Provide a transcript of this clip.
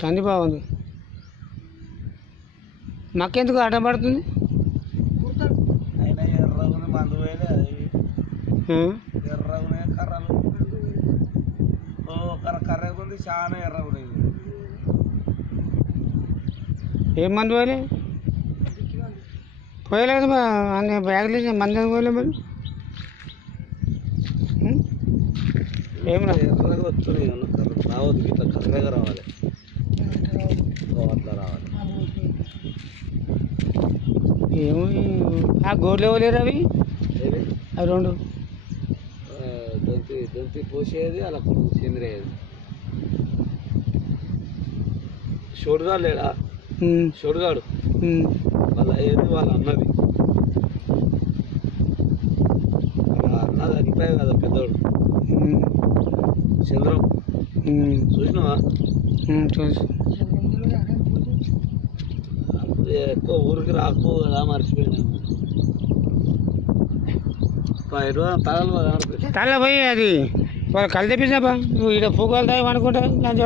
కంది బాగుంది. మక్కెందుకు అడ్డం పడుతుంది? ఎర్రగునే కర్రలు కర్రగా ఉంది, చాలా ఎర్రగున్నాయి. ఏం మందు పోయలే? పోయలేదు అన్ని బ్యాగులు మంది పోయలే మరి. ఏమన్నా ఎర్రగా వస్తున్నాయి, రావద్దు ఇట్లా కర్రగా రావాలి, అట్లా రావాలి. ఏమో ఆ గోర్లు ఇవ్వలేరు అవి అవి రెండు దొంతి పోసేది అలా చిందిరేది. షోడుగాడు లేడా? షోడుగాడు వాళ్ళ ఏది వాళ్ళ అన్నది అన్నది అనిపోయావు కదా పెద్దోడు చంద్రం. చూసినావా? చూసి అప్పుడు ఎక్కువ ఊరికి రాకపో కదా, మర్చిపోయినాను. తల పోయి అది వాళ్ళు కళ్ళు తెప్పించాబా నువ్వు ఇక్కడ పూకాలు తాగి అనుకుంటా లంచ్